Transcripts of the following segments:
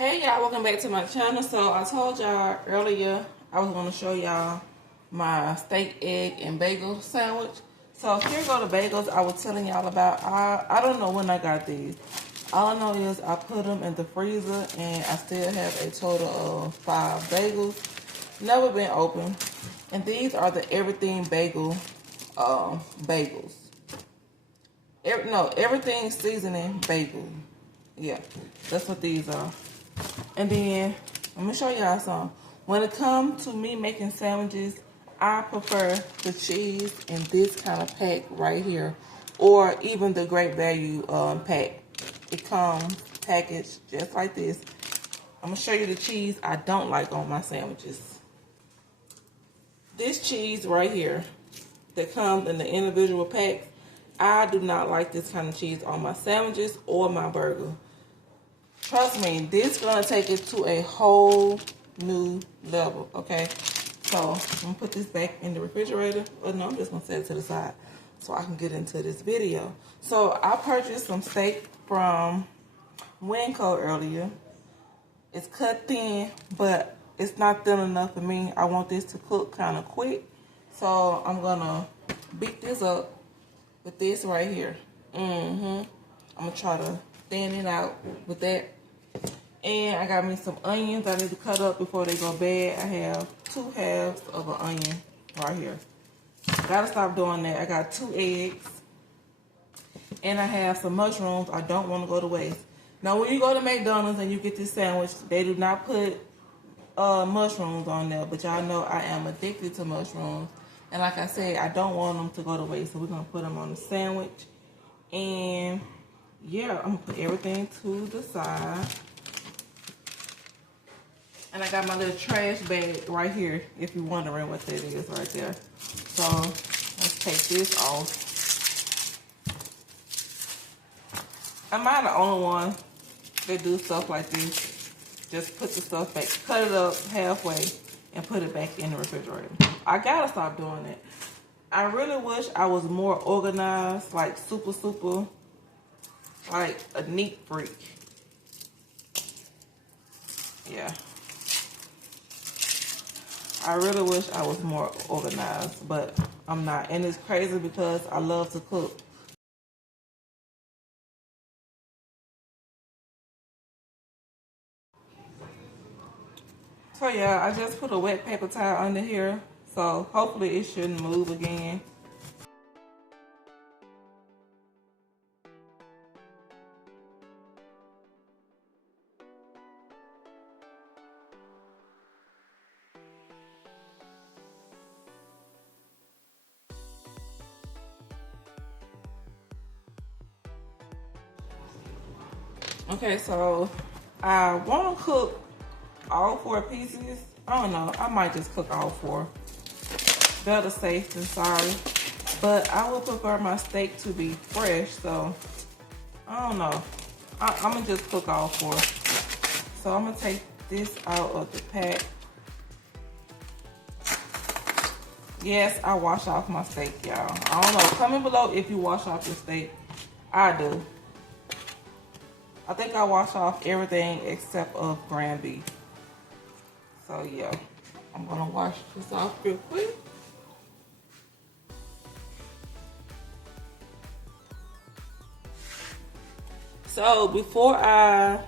Hey y'all, welcome back to my channel. So I told y'all earlier I was going to show y'all my steak, egg, and bagel sandwich. So here go the bagels I was telling y'all about. I don't know when I got these. All I know is I put them in the freezer and I still have a total of 5 bagels. Never been open. And these are the everything bagel bagels. Everything seasoning bagel. Yeah, that's what these are. And then, let me show y'all some. When it comes to me making sandwiches, I prefer the cheese in this kind of pack right here. Or even the Great Value pack. It comes packaged just like this. I'm going to show you the cheese I don't like on my sandwiches. This cheese right here that comes in the individual packs, I do not like this kind of cheese on my sandwiches or my burger. Trust me, this is going to take it to a whole new level, okay? So, I'm going to put this back in the refrigerator. Oh, no, I'm just going to set it to the side so I can get into this video. So, I purchased some steak from Winco earlier. It's cut thin, but it's not thin enough for me. I want this to cook kind of quick. So, I'm going to beat this up with this right here. I'm going to try to thin it out with that. And I got me some onions I need to cut up before they go bad. I have 2 halves of an onion right here. Gotta stop doing that. I got 2 eggs. And I have some mushrooms. I don't want to go to waste. Now, when you go to McDonald's and you get this sandwich, they do not put mushrooms on there. But y'all know I am addicted to mushrooms. And like I said, I don't want them to go to waste. So we're going to put them on the sandwich. And yeah, I'm going to put everything to the side. And I got my little trash bag right here, if you're wondering what that is right there. So, let's take this off. Am I the only one that do stuff like this? Just put the stuff back, cut it up halfway, and put it back in the refrigerator. I gotta stop doing it. I really wish I was more organized, like super, like a neat freak. Yeah. I really wish I was more organized, but I'm not. And it's crazy because I love to cook. So yeah, I just put a wet paper towel under here. So hopefully it shouldn't move again. Okay, so I want to cook all 4 pieces. I don't know. I might just cook all 4. Better safe than sorry. But I would prefer my steak to be fresh. So I don't know. I'm going to just cook all 4. So I'm going to take this out of the pack. Yes, I wash off my steak, y'all. I don't know. Comment below if you wash off your steak. I do. I think I wash off everything except of ground beef. So yeah, I'm gonna wash this off real quick. So before I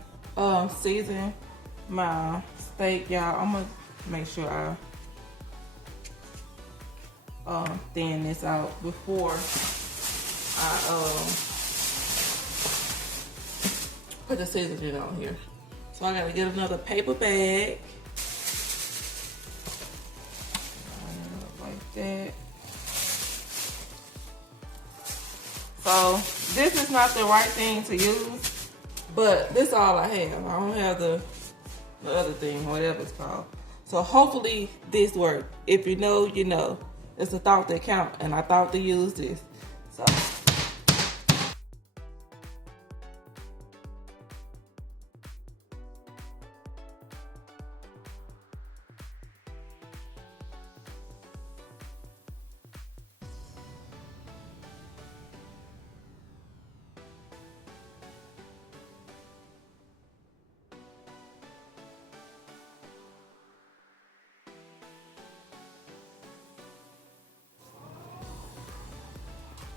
season my steak, y'all, I'm gonna make sure I thin this out before I put the seasoning on here. So I gotta get another paper bag. Like that. So this is not the right thing to use, but this is all I have. I don't have the other thing, whatever it's called. So hopefully this works. If you know, you know. It's a thought that counts, and I thought to use this. So.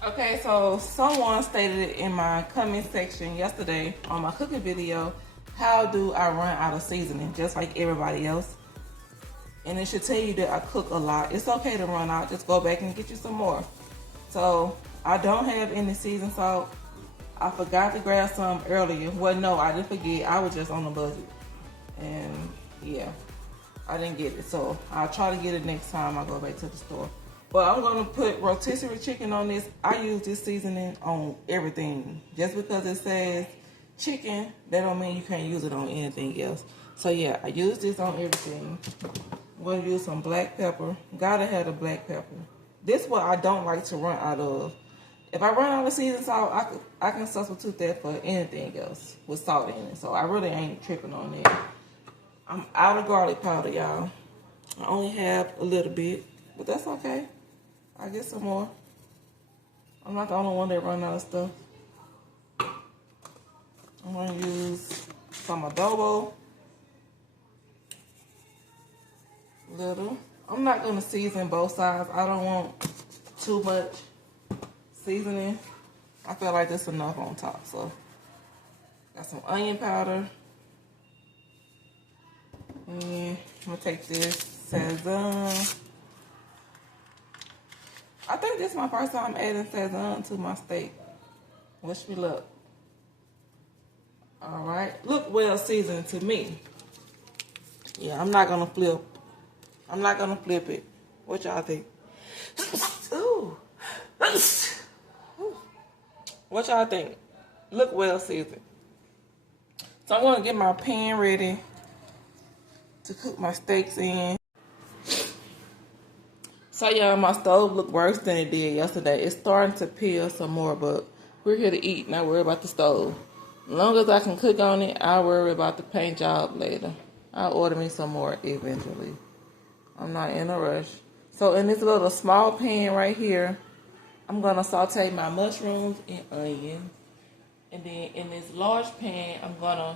Okay, so someone stated in my comment section yesterday on my cooking video, how do I run out of seasoning, just like everybody else? And it should tell you that I cook a lot. It's okay to run out, just go back and get you some more. So I don't have any seasoned salt. I forgot to grab some earlier. Well, no, I didn't forget. I was just on a budget. And yeah, I didn't get it. So I'll try to get it next time I go back to the store. But I'm gonna put rotisserie chicken on this. I use this seasoning on everything. Just because it says chicken, that don't mean you can't use it on anything else. So yeah, I use this on everything. I'm gonna use some black pepper. Gotta have the black pepper. This is what I don't like to run out of. If I run out of seasoned salt, I can substitute that for anything else with salt in it. So I really ain't tripping on that. I'm out of garlic powder, y'all. I only have a little bit, but that's okay. I'll get some more. I'm not the only one that run out of stuff. I'm gonna use some adobo. Little. I'm not gonna season both sides. I don't want too much seasoning. I feel like that's enough on top. So got some onion powder. And I'm gonna take this Sazon. I think this is my first time adding Sazon to my steak. Wish me luck. Alright. Look well seasoned to me. Yeah, I'm not gonna flip. I'm not gonna flip it. What y'all think? Ooh. What y'all think? Look well seasoned. So I'm gonna get my pan ready to cook my steaks in. So y'all, my stove look worse than it did yesterday. It's starting to peel some more, but we're here to eat, not worry about the stove. As long as I can cook on it, I'll worry about the paint job later. I'll order me some more eventually. I'm not in a rush. So in this little small pan right here, I'm gonna saute my mushrooms and onions. And then in this large pan, I'm gonna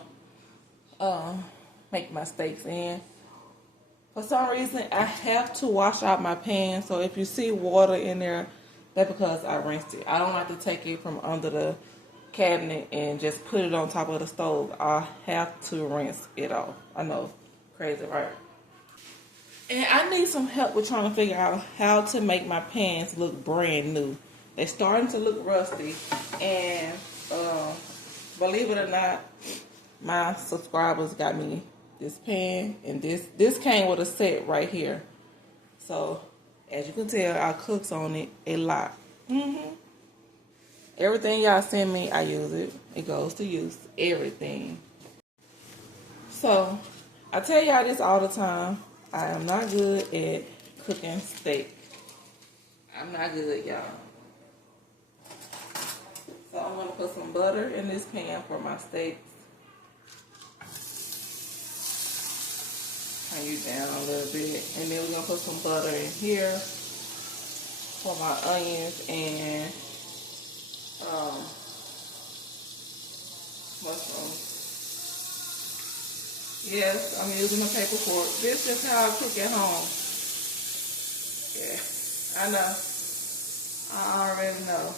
make my steaks in. For some reason, I have to wash out my pan. So if you see water in there, that's because I rinsed it. I don't like to take it from under the cabinet and just put it on top of the stove. I have to rinse it off. I know, crazy, right? And I need some help with trying to figure out how to make my pans look brand new. They're starting to look rusty. And believe it or not, my subscribers got me this pan. And this came with a set right here. So, as you can tell, I cooks on it a lot. Everything y'all send me, I use it. It goes to use. Everything. So, I tell y'all this all the time. I am not good at cooking steak. I'm not good, y'all. So I'm gonna put some butter in this pan for my steaks. Turn you down a little bit. And then we're gonna put some butter in here for my onions and mushrooms. Yes, I'm using a paper fork. This is how I cook at home. Yeah, I know. I already know.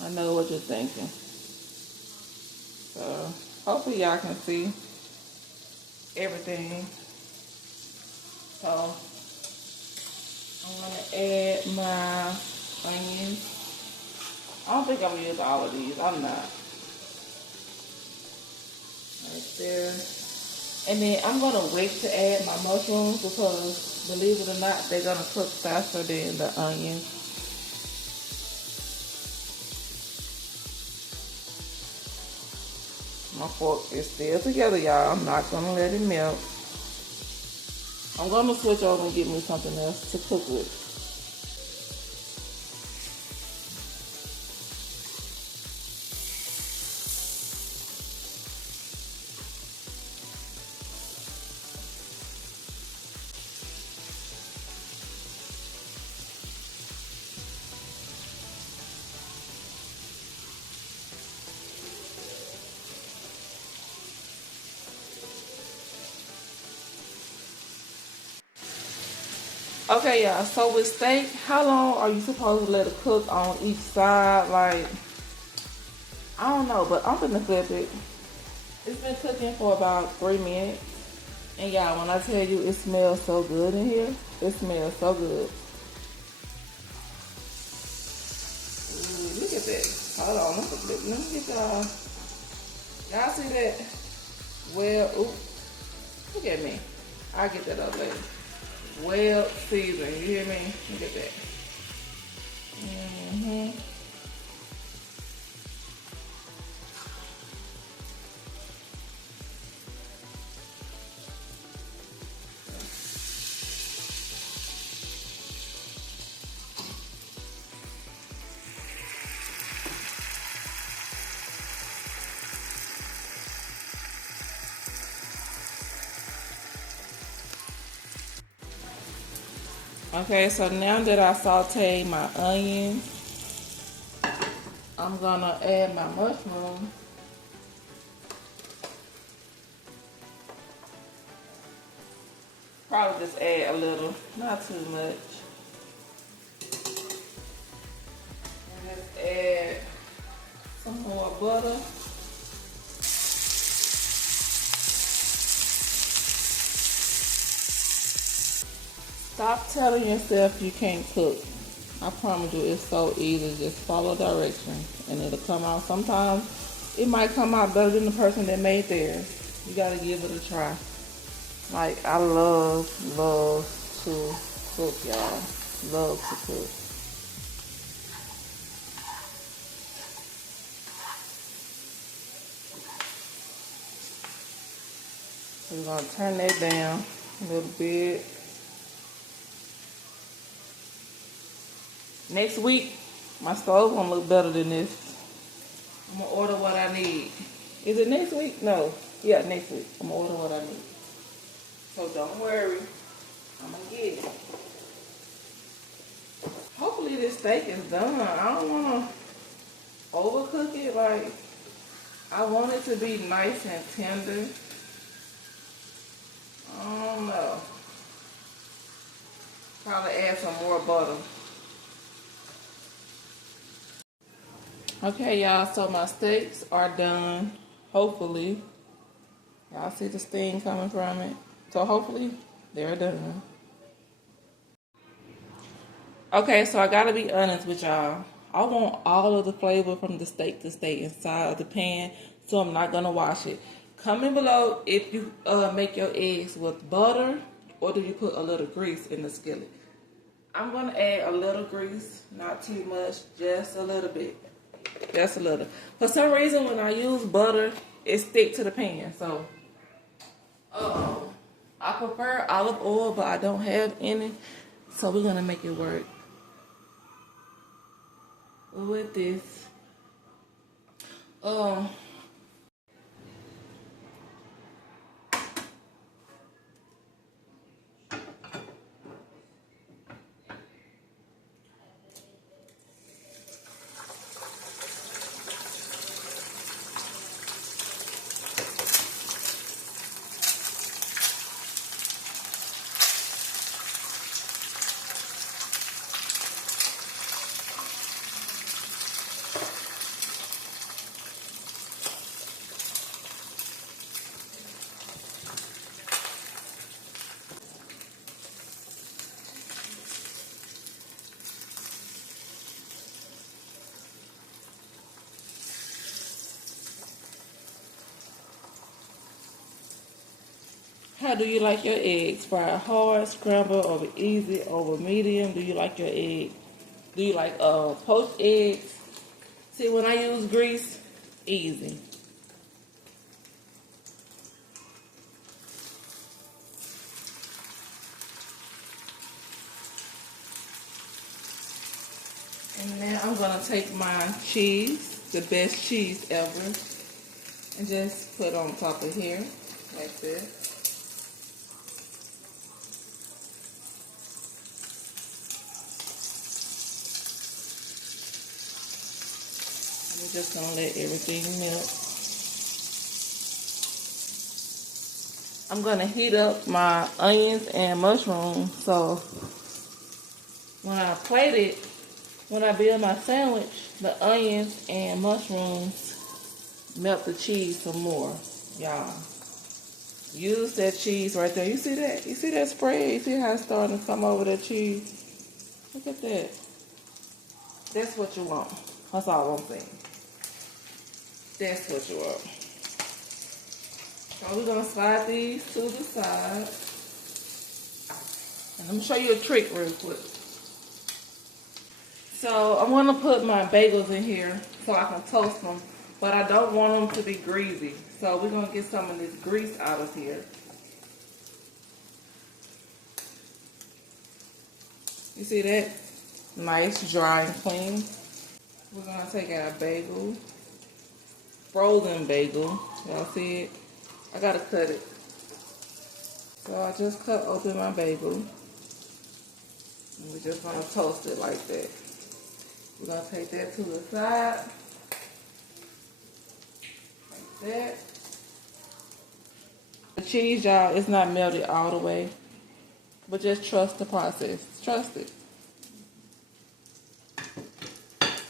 I know what you're thinking. So, hopefully y'all can see everything. So, I'm going to add my onions. I don't think I'm going to use all of these. I'm not. Right there. And then I'm going to wait to add my mushrooms because, believe it or not, they're going to cook faster than the onions. My fork is still together, y'all. I'm not going to let it melt. I'm going to switch over and get me something else to cook with. Okay, y'all, so with steak, how long are you supposed to let it cook on each side? Like, I don't know, but I'm gonna flip it. It's been cooking for about 3 minutes. And y'all, when I tell you it smells so good in here, it smells so good. Ooh, look at that. Hold on, let me get y'all. Y'all see that? Well, ooh, look at me. I'll get that up later. Well seasoned, you hear me? Look at that. Mm-hmm. Okay, so now that I sauteed my onions, I'm gonna add my mushroom. Probably just add a little, not too much. And just add some more butter. Stop telling yourself you can't cook. I promise you, it's so easy. Just follow directions and it'll come out. Sometimes it might come out better than the person that made theirs. You gotta give it a try. Like, I love to cook, y'all. Love to cook. We're gonna turn that down a little bit. Next week, my stove gonna look better than this. I'm gonna order what I need. Is it next week? No. Yeah, next week. I'm gonna order what I need. So don't worry. I'm gonna get it. Hopefully this steak is done. I don't wanna overcook it. Like, I want it to be nice and tender. I don't know. Probably add some more butter. Okay, y'all, so my steaks are done. Hopefully. Y'all see the steam coming from it. So hopefully they're done. Okay, so I gotta be honest with y'all. I want all of the flavor from the steak to stay inside of the pan, so I'm not gonna wash it. Comment below if you make your eggs with butter or do you put a little grease in the skillet. I'm gonna add a little grease, not too much, just a little bit. Just a little. For some reason, when I use butter, it sticks to the pan. So, I prefer olive oil, but I don't have any. So we're gonna make it work with this. How do you like your eggs? Fried hard, scrambled, over easy, over medium? Do you like your egg? Do you like poached eggs? See, when I use grease, easy. And now I'm gonna take my cheese, the best cheese ever, and just put on top of here, like this. I'm just gonna let everything melt. I'm gonna heat up my onions and mushrooms. So when I plate it, when I build my sandwich, the onions and mushrooms melt the cheese some more, y'all. Use that cheese right there. You see that? You see that spread? You see how it's starting to come over that cheese? Look at that. That's what you want. That's all I'm saying. That's what you want. So we're going to slide these to the side. And let me show you a trick real quick. So I'm going to put my bagels in here so I can toast them. But I don't want them to be greasy. So we're going to get some of this grease out of here. You see that? Nice, dry, and clean. We're going to take our bagel. Frozen bagel. Y'all see it? I got to cut it. So I just cut open my bagel. And we're just going to toast it like that. We're going to take that to the side. Like that. The cheese, y'all, is not melted all the way. But just trust the process. Trust it.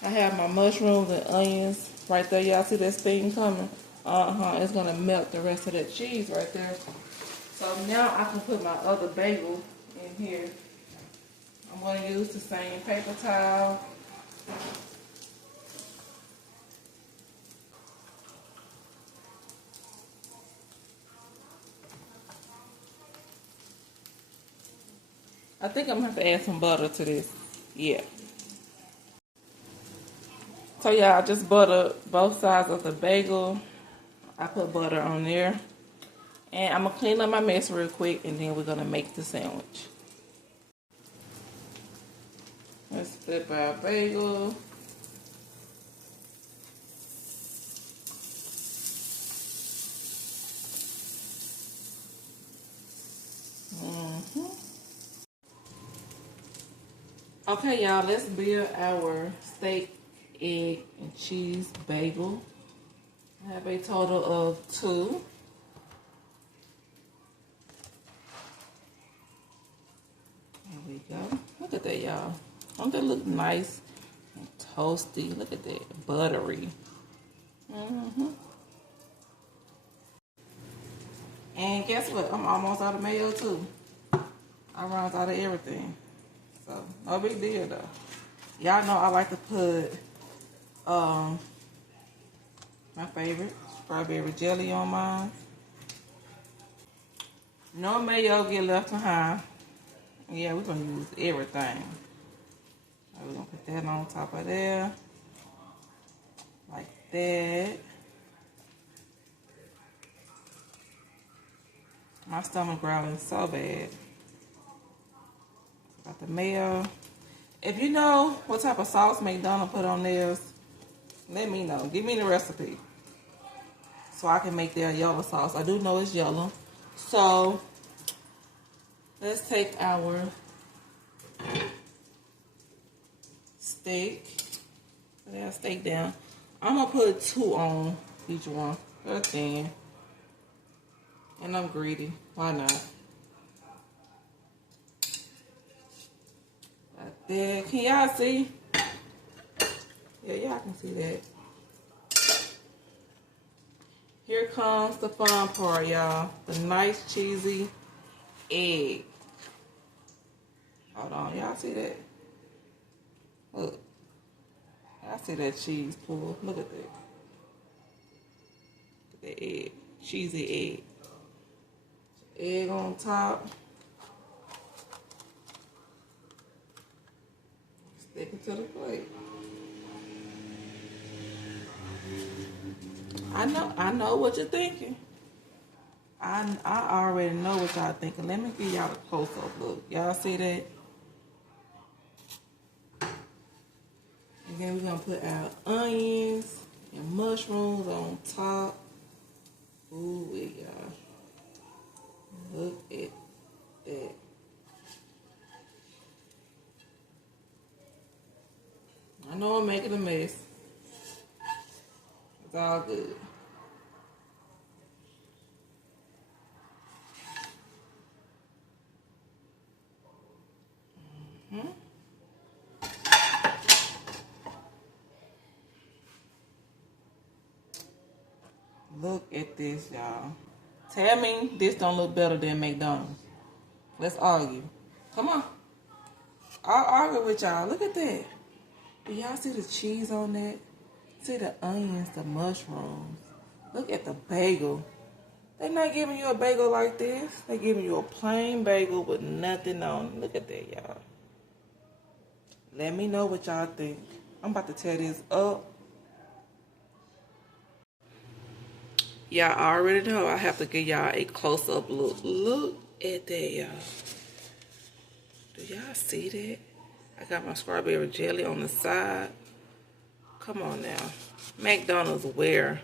I have my mushrooms and onions right there. Y'all see that steam coming? It's going to melt the rest of that cheese right there. So now I can put my other bagel in here. I'm going to use the same paper towel. I think I'm going to have to add some butter to this. Yeah. So yeah, I just buttered both sides of the bagel. I put butter on there. And I'm going to clean up my mess real quick and then we're going to make the sandwich. Let's flip our bagel. Okay, y'all, let's build our steak, egg, and cheese bagel. I have a total of 2. There we go. Look at that, y'all. Don't that look nice and toasty? Look at that, buttery. And guess what? I'm almost out of mayo too. I run out of everything. So, no big deal though. Y'all know I like to put my favorite, strawberry jelly on mine. No mayo get left behind. Yeah, we're going to use everything. We're going to put that on top of there. Like that. My stomach growling so bad. Got the mayo. If you know what type of sauce McDonald's put on theirs, let me know. Give me the recipe so I can make their yellow sauce. I do know it's yellow. So let's take our steak. Put our steak down. I'm gonna put 2 on each one. They're thin. And I'm greedy. Why not? Like that. Can y'all see? Yeah, y'all can see that. Here comes the fun part, y'all. The nice cheesy egg. Hold on, y'all see that? Look. Y'all see that cheese pull. Look at that. Look at that egg. Cheesy egg. Egg on top. Stick it to the plate. I know what you're thinking. I already know what y'all thinking. Let me give y'all a close-up look. Y'all see that? And then we're gonna put our onions and mushrooms on top. Ooh, y'all. Look at that. I know I'm making a mess. It's all good. Look at this, y'all. Tell me this don't look better than McDonald's. Let's argue. Come on. I'll argue with y'all. Look at that. Do y'all see the cheese on that? See the onions, the mushrooms. Look at the bagel. They're not giving you a bagel like this. They're giving you a plain bagel with nothing on it. Look at that, y'all. Let me know what y'all think. I'm about to tear this up. Y'all already know I have to give y'all a close-up look. Look at that, y'all. Do y'all see that? I got my strawberry jelly on the side. Come on now. McDonald's where?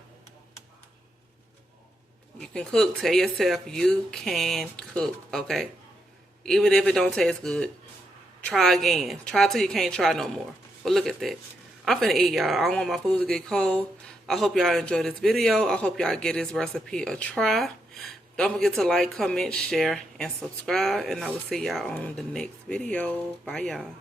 You can cook. Tell yourself you can cook, okay? Even if it don't taste good, try again. Try till you can't try no more. But look at that. I'm finna eat, y'all. I don't want my food to get cold. I hope y'all enjoyed this video. I hope y'all give this recipe a try. Don't forget to like, comment, share, and subscribe. And I will see y'all on the next video. Bye, y'all.